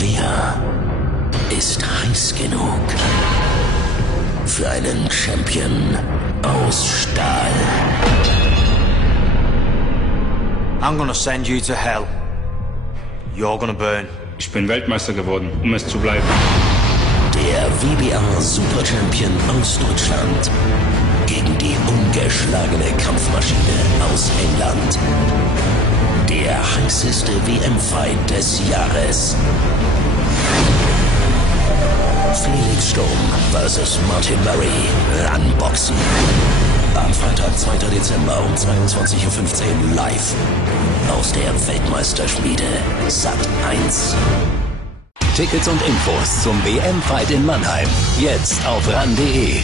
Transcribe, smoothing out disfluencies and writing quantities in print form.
Wer ist heiß genug für einen Champion aus Stahl? I'm gonna send you to hell. You're gonna burn. Ich bin Weltmeister geworden, um es zu bleiben. Der WBA Super Champion aus Deutschland gegen die ungeschlagene Kampfmaschine aus England. Der heißeste WM-Fight des Jahres. Felix Sturm vs. Martin Murray. Ranboxen. Am Freitag, 2. Dezember um 22:15 Uhr live aus der Weltmeisterschmiede Sat.1. Tickets und Infos zum WM-Fight in Mannheim jetzt auf ran.de.